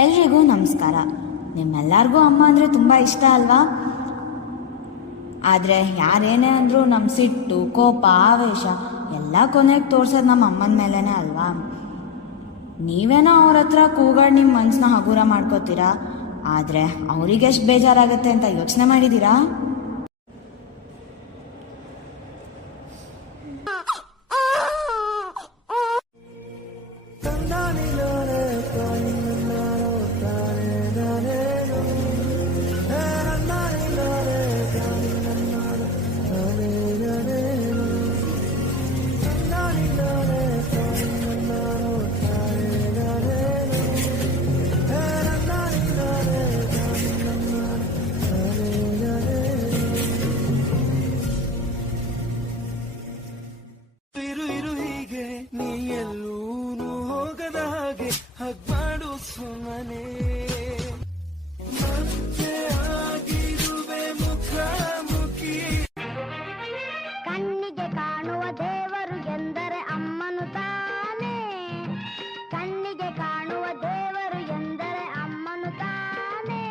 ಎಲ್ರಿಗೂ ನಮಸ್ಕಾರ. ನಿಮ್ಮೆಲ್ಲರಿಗೂ ಅಮ್ಮ ಅಂದರೆ ತುಂಬ ಇಷ್ಟ ಅಲ್ವಾ? ಆದರೆ ಯಾರೇನೇ ಅಂದರೂ ನಮ್ಮ ಸಿಟ್ಟು, ಕೋಪ, ಆವೇಶ ಎಲ್ಲ ಕೊನೆಗೆ ತೋರ್ಸೋದು ನಮ್ಮ ಅಮ್ಮನ ಮೇಲೇ ಅಲ್ವಾ? ನೀವೇನೋ ಅವ್ರ ಹತ್ರ ಕೂಗಾಡಿ ನಿಮ್ಮ ಮನಸ್ಸನ್ನ ಹಗುರ ಮಾಡ್ಕೋತೀರಾ, ಆದರೆ ಅವರಿಗೆ ಎಷ್ಟು ಬೇಜಾರಾಗುತ್ತೆ ಅಂತ ಯೋಚನೆ ಮಾಡಿದ್ದೀರಾ? ಕಣ್ಣಿಗೆ ಕಾಣುವ ದೇವರು ಎಂದರೆ ಅಮ್ಮನು ತಾನೇ. ಕಣ್ಣಿಗೆ ಕಾಣುವ ದೇವರು ಎಂದರೆ ಅಮ್ಮನು ತಾನೇ.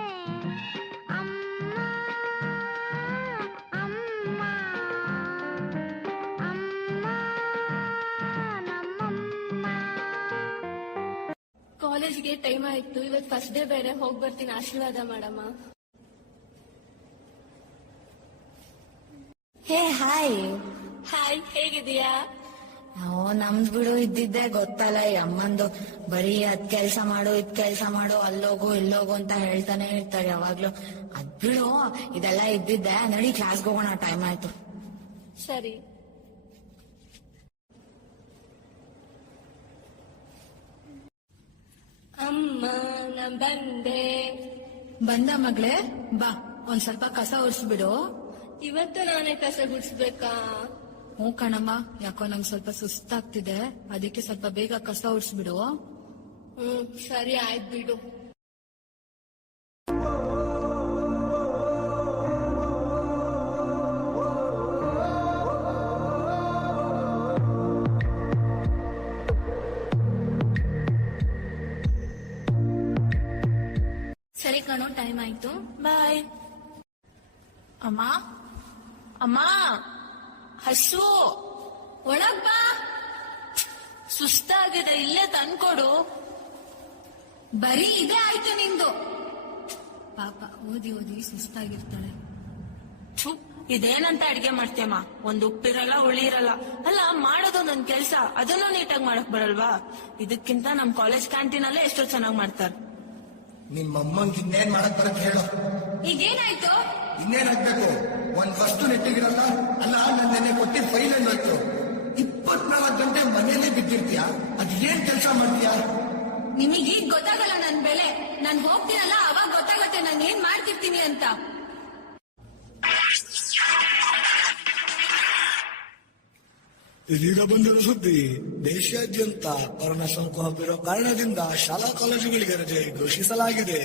ಅಮ್ಮ ಅಮ್ಮ ಅಮ್ಮ ನಮ್ಮಮ್ಮ. ಕಾಲೇಜ್ಗೆ ಟೈಮ್ ಆಯ್ತು, ಇವತ್ತು ಫಸ್ಟ್ ಡೇ ಬೇರೆ. ಹೋಗಿ ಬರ್ತೀನಿ, ಆಶೀರ್ವಾದ ಮಾಡಮ್ಮ. Hey hi. ಹಾಯ್, ಹೇಗಿದೀಯಾ? ನಮ್ದು ಬಿಡು, ಇದ್ದಿದ್ದೆ ಗೊತ್ತಲ್ಲ ಈ ಅಮ್ಮಂದು. ಬರೀ ಅದ್ ಕೆಲ್ಸ ಮಾಡು, ಇದ್ ಕೆಲ್ಸ ಮಾಡು, ಅಲ್ಲೋಗು ಇಲ್ಲೋಗು ಅಂತ ಹೇಳ್ತಾನೆ ಇರ್ತಾರೆ ಯಾವಾಗ್ಲೂ. ಅದ್ ಬಿಡು, ಇದೆಲ್ಲ ಇದ್ದಿದ್ದೆ. ನಡಿ ಕ್ಲಾಸ್ಗೆ ಹೋಗೋಣ, ಟೈಮ್ ಆಯ್ತು. ಸರಿ. ಅಮ್ಮ ನಾನ್ ಬಂದ ಮಗಳೇ, ಬಾ ಒಂದ್ ಸ್ವಲ್ಪ ಕಸ ಒರೆಸ್ಬಿಡು. ಇವತ್ತು ನಾನೇ ಕಸ ಗುಡಿಸ್ಬೇಕಾ? ಹ್ಞೂ ಕಣಮ್ಮ, ಯಾಕೋ ನಂಗೆ ಸ್ವಲ್ಪ ಸುಸ್ತಾಗ್ತಿದೆ, ಅದಕ್ಕೆ ಸ್ವಲ್ಪ ಬೇಗ ಕಸ ಒರೆಸ್ಬಿಡು. ಸರಿ, ಆಯ್ತು ಬಿಡು. ಸರಿ ಕಣೋ, ಟೈಮ್ ಆಯ್ತು, ಬಾಯ್. ಅಮ್ಮ ಅಮ್ಮ, ಹಸು, ಒಳಗ್ ಬಾ. ಸುಸ್ತಾಗಿದೆ, ಇಲ್ಲೇ ತಂದ್ಕೊಡು. ಬರೀ ಇದೇ ಆಯ್ತು ನಿಂದು. ಪಾಪ ಓದಿ ಓದಿ ಸುಸ್ತಾಗಿರ್ತಾಳೆ. ಇದೇನಂತ ಅಡ್ಗೆ ಮಾಡ್ತೇಮ್ಮ? ಒಂದ್ ಉಪ್ಪಿರಲ್ಲ, ಹುಳಿ ಇರಲ್ಲ. ಅಲ್ಲ, ಮಾಡೋದು ನನ್ ಕೆಲ್ಸ, ಅದನ್ನು ನೀಟಾಗಿ ಮಾಡಕ್ ಬರಲ್ವಾ? ಇದಕ್ಕಿಂತ ನಮ್ ಕಾಲೇಜ್ ಕ್ಯಾಂಟೀನ್ ಅಲ್ಲೇ ಎಷ್ಟೋ ಚೆನ್ನಾಗ್ ಮಾಡ್ತಾರ. ನಿಮ್ಮಮ್ಮಂಗೆ ಇನ್ನೇನ್ ಮಾಡಕ್ ಬರಕ್ ಹೇಳು. ಈಗೇನಾಯ್ತು? ಇನ್ನೇನಾಗ್ಬೇಕು? ಒಂದ್ ವಸ್ತು ನೆಟ್ಟಿಗಿರಲ್ಲ. ಅಲ್ಲ, ನನ್ನ ನೆನ್ನೆ ಕೊಟ್ಟಿದ್ದ ಫೈಲ್ ಹೋಯ್ತು. 24 ಗಂಟೆ ಮನೇಲಿ ಬಿದ್ದಿರ್ತೀಯ, ಅದ್ ಏನ್ ಕೆಲಸ ಮಾಡ್ತೀಯ? ನಿಮಗೀಗ ಗೊತ್ತಾಗಲ್ಲ ನನ್ ಬೆಲೆ. ನಾನ್ ಹೋಗ್ತೀನಲ್ಲ, ಅವಾಗ ಗೊತ್ತಾಗತ್ತೆ ನಾನು ಏನ್ ಮಾಡ್ತಿರ್ತೀನಿ ಅಂತ. ಇದೀಗ ಬಂದಿರೋ ಸುದ್ದಿ, ದೇಶಾದ್ಯಂತ ಕೊರೋನಾ ಸೋಂಕು ಹಬ್ಬಿರೋ ಕಾರಣದಿಂದ ಶಾಲಾ ಕಾಲೇಜುಗಳಿಗೆ ರಜೆ ಘೋಷಿಸಲಾಗಿದೆ.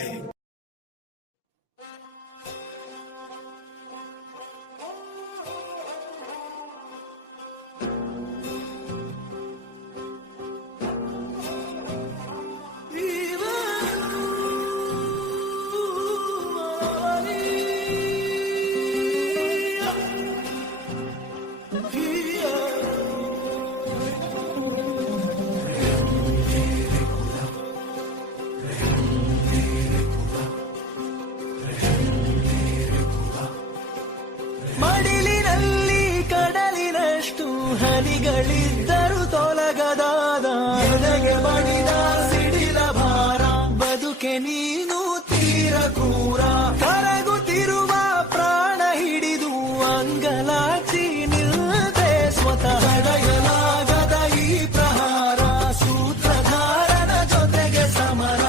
ಮಡಿಲಿನಲ್ಲಿ ಕಡಲಿನಷ್ಟು ಹನಿಗಳಿದ್ದರು ತೊಲಗದಾದ ಎದೆಗೆ ಬಡಿದ ಸಿಡಿಲ ಭಾರ. ಬದುಕೆ ನೀನು ತೀರ ಕ್ರೂರ, ಕರಗುತ್ತಿರುವ ಪ್ರಾಣ ಹಿಡಿದು ಅಂಗಲಾಚಿ ನಿಲ್ಲದೆ ಸ್ವತಃ ತಡೆಯಲಾಗದ ಈ ಪ್ರಹಾರ. ಸೂತ್ರಧಾರನ ಜೊತೆಗೆ ಸಮರ.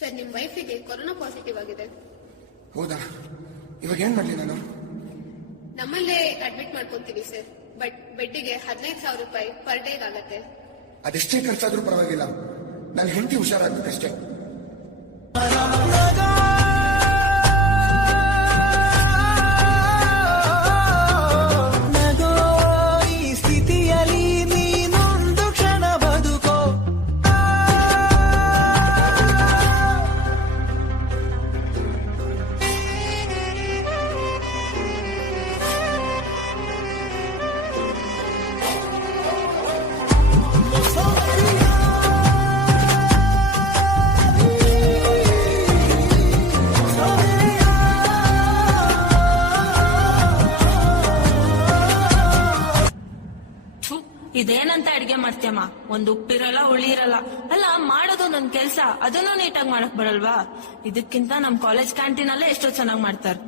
ಸರ್, ನಿಮ್ ವೈಫಿಗೆ ಕೊರೋನಾ ಪಾಸಿಟಿವ್ ಆಗಿದೆ. ಹೌದಾ? ಇವಾಗ ಏನ್ ಮಾಡ್ಲಿ ನಾನು? ನಮ್ಮಲ್ಲೇ ಅಡ್ಮಿಟ್ ಮಾಡ್ಕೊಂತೀವಿ ಸರ್, ಬಟ್ ಬೆಡ್ಡಿಗೆ 15,000 ರೂಪಾಯಿ ಪರ್ ಡೇ ಆಗತ್ತೆ. ಅದೆಷ್ಟೇ ಖರ್ಚಾದ್ರೂ ಪರವಾಗಿಲ್ಲ, ನನ್ನ ಹೆಂಡತಿ ಹುಷಾರಾಗ್ಬೇಕಷ್ಟೇ. ಅಮ್ಮ, ಒಂದು ಉಪ್ಪಿರಲ್ಲ ಹುಳಿ ಇರಲ್ಲ. ಅಲ್ಲ, ಮಾಡೋದು ನನ್ ಕೆಲ್ಸ, ಅದನ್ನು ನೀಟಾಗಿ ಮಾಡಕ್ ಬರಲ್ವಾ? ಇದಕ್ಕಿಂತ ನಮ್ ಕಾಲೇಜ್ ಕ್ಯಾಂಟೀನ್ ಅಲ್ಲೇ ಎಷ್ಟೋ ಚೆನ್ನಾಗ್ ಮಾಡ್ತಾರೆ.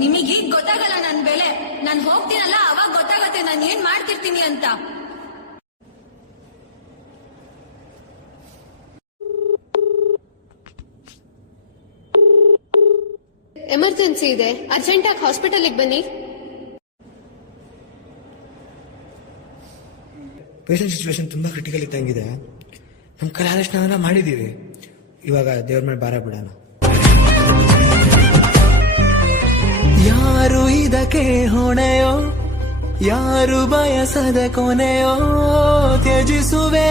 ನಿಮಗೀಗ ಗೊತ್ತಾಗಲ್ಲ ನನ್ ಬೆಲೆ. ನಾನ್ ಹೋಗ್ತೀನಲ್ಲ ಅವಾಗ ಗೊತ್ತಾಗತ್ತೆ ನಾನು ಏನ್ ಮಾಡ್ತಿರ್ತೀನಿ ಅಂತ. ಎಮರ್ಜೆನ್ಸಿ ಇದೆ, ಅರ್ಜೆಂಟ್ ಆಗಿ ಹಾಸ್ಪಿಟಲ್ಗೆ ಬನ್ನಿ. ಪೇಷಂಟ್ ಸಿಚುವೇಶನ್ ತುಂಬಾ ಕ್ರಿಟಿಕಲ್ ಇದ್ದಂಗಿದೆ. ನಮ್ ಕೈ ಆದಷ್ಟು ನಾವೆಲ್ಲ ಮಾಡಿದೀವಿ. ಇವಾಗ ದೇವ್ರ ಮೇಲೆ ಭಾರ ಬಿಡೋಣ. ಯಾರು ಇದಕ್ಕೆ ಹೊಣೆಯೋ, ಯಾರು ಬಯಸದ ಕೊನೆಯೋ, ತ್ಯಜಿಸುವೆ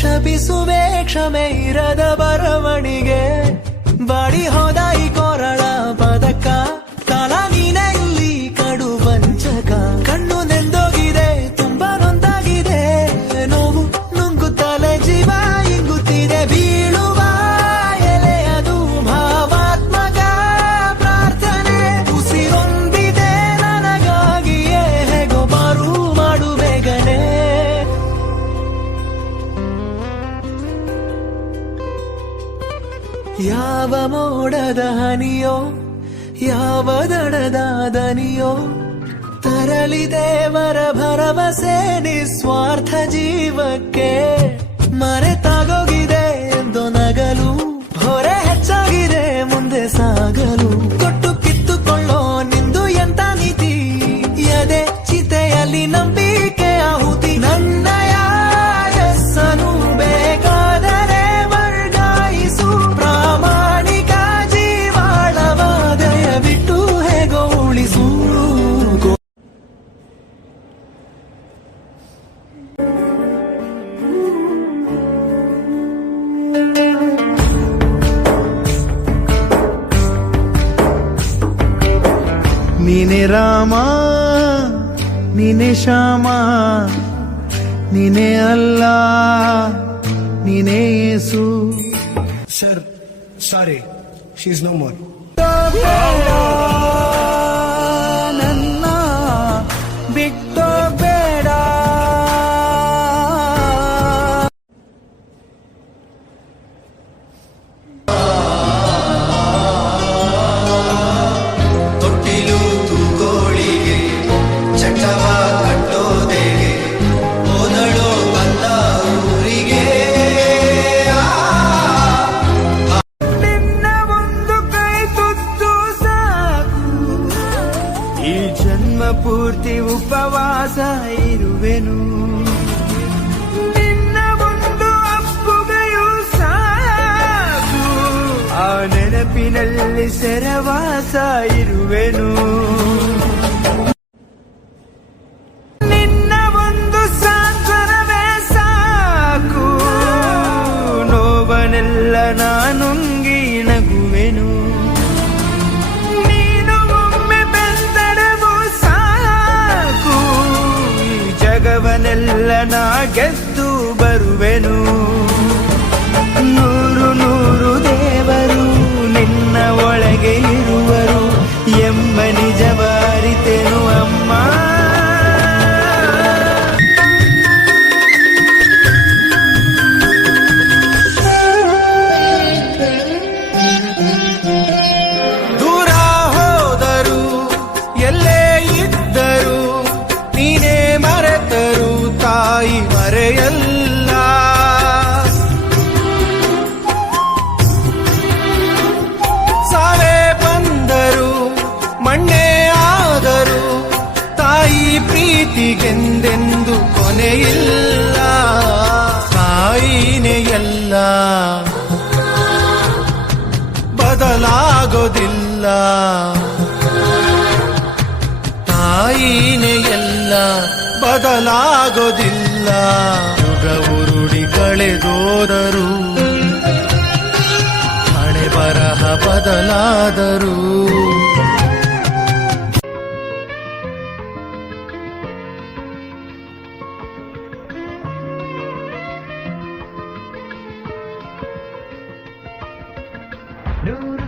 ಶಪಿಸುವೆ ಕ್ಷಮೆ ಇರದ ಬರವಣಿಗೆ. ಬಾಡಿ ಹೋದ ಈ ಕೊರಳ ಪದಕ, ಕಾಲ ನೀನೆ ಇಲ್ಲಿ ಕಡು ವಂಚಕ. ಕಣ್ಣು ನೆಂದೋಗಿದೆ, ತುಂಬಾ ನೊಂದಾಗಿದೆ, ನೋವು ನುಂಗುತ್ತಲೇ ಜೀವ ಇಂಗುತ್ತಿದೆ. ಬೀಳುವ ಎಲೆಯದು ಭಾವಾತ್ಮಕ ಪ್ರಾರ್ಥನೆ, ಉಸಿರೊಂದಿದೆ ನನಗಾಗಿಯೇ, ಹೇಗೋ ಬಾರು ಮಾಡು ಬೇಗನೆ. ಯಾವ ಮೋಡದ ಹನಿಯೋ, ಯಾವ ದಡದ ದನಿಯೋ, ತರಲಿ ದೇವರ ಭರವಸೆ ನಿಸ್ವಾರ್ಥ ಜೀವಕ್ಕೆ. ಮರೆತಾಗೋಗಿದೆ ಎಂದು ನಗಲು, ಹೊರೆ ಹೆಚ್ಚಾಗಿದೆ ಮುಂದೆ ಸಾಗಲು. ಕೊಟ್ಟು ಕಿತ್ತುಕೊಳ್ಳೋ ನಿಂದು ಎಂತ ನೀತಿ, ಎದೆ ಚಿತೆಯಲ್ಲಿ ನಂಬಿಕೆ ಆಹುತಿ. ನನ್ನಯ ಯಸ್ಸನು ಬೇಕಾದರೆ ವರ್ಗಾಯಿಸು, ಪ್ರಾಮಾಣಿಕ ಜೀವಾಳವ ದಯವಿಟ್ಟು ಹೇಗೋ ಉಳಿಸು. ನೀನೆ ರಾಮ, ನೀನೆ ಶ್ಯಾಮ, ನೀನೆ ಅಲ್ಲ, ನೀನೆ Yesu. Sir sorry, she is no more. ನನ್ನ ಬಿಟ್ಟು ಬೇಡ. ತೊಟ್ಟಿಲು ತೂಗೋಳಿಗೆ ಚಟ್ಟವ ಕಟ್ಟೋದೆಗೆ, ಓದಳೋ ಬಂದ ಊರಿಗೆ. ನಿನ್ನ ಒಂದು ಕೈ ತುತ್ತು ಸಾಕು, ಈ ಜನ್ಮ ಪೂರ್ತಿ ಉಪವಾಸ ಇರುವೆನು. ನಿನ್ನ ಒಂದು ಅಪ್ಪುಗೆಯೂ ಸಾಕು, ಆ ನೆನಪಿನಲ್ಲಿ ಸೆರವಾಸ ಇರುವೆನು. ನಿನ್ನ ಒಂದು ಸಾಂತ್ವನವೇ ಸಾಕು, ನೋವನೆಲ್ಲ ನಾನುಂಗಿ ನಗುವೆನು. ನೀನು ಒಮ್ಮೆ ಬೆಂದಡವು ಸಾಕು, ಈ ಜಗವನೆಲ್ಲ ನಾ ಗೆದ್ದು ಬರುವೆನು. ನೂರು ನೂರು ದೇವರು ನಿನ್ನ ಒಳಗೆ ಇರುವರು ಎಂಬ ನಿಜವ ಅರಿತೆನು ಅಮ್ಮ. ದೂರ ಹೋದರು ಎಲ್ಲೇ ಇದ್ದರು, ನೀನೇ ಮರೆತರು ತಾಯಿ ಮರೆಯಲ್ಲ. ಸಾವೇ ಬಂದರು ಮಣ್ಣೇ ಆದರು, ತಾಯಿ ಪ್ರೀತಿಗೆಂದೆಂದು ಕೊನೆಯಿಲ್ಲ. ತಾಯಿನೇ ಎಲ್ಲ, ಬದಲಾಗೋದಿಲ್ಲ. ತಾಯಿನೇ ಎಲ್ಲ, ಬದಲಾಗೋದಿಲ್ಲ. ಯುಗ ಉರುಳಿ ಕಳೆದೋದರು, ಹಣೆ ಬರಹ ಬದಲಾದರು. ದೂರ